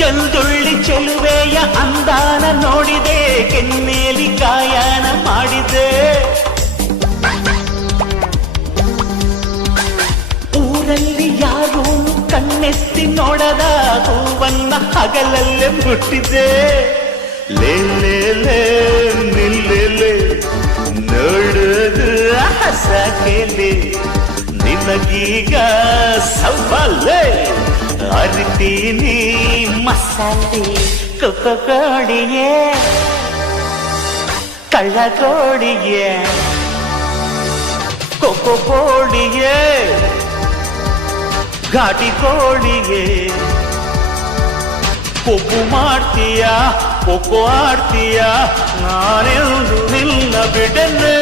ಚಂದುಳ್ಳಿ ಚೆಲುವೆಯ ಅಂದಾನ ನೋಡಿದೆ, ಕೆನ್ನೇಲಿ ಗಾಯನ ಮಾಡಿದೆ. ಊರಲ್ಲಿ ಯಾರೂ ಕಣ್ಣೆತ್ತಿ ನೋಡದ ಹೂವನ್ನ ಹಗಲಲ್ಲೇ ಮುಟ್ಟಿದೆ. ಲೇ ಲೇ ಲೇ ನಿಲ್ಲೆ ನೋಡೋದು ಸಾಕೇಲೆ, ನಿನಗೀಗ ಸವಾಲೇ ಅರಿತೀನಿ ಮಸಾಲೆ. ಕೋಡಿಯೇ ಕಳ್ಳ ಕೋಡಿಯೇ ಕೋಡಿಯೇ ಘಾಟಿ ಕೋಡಿಯೇ, ಕೊಬ್ಬು ಮಾಡ್ತೀಯ ಕೊಕ್ಕೋ ಆಡ್ತೀಯ, ನಾನೆಂದು ನಿನ್ನ ಬಿಡನೆ.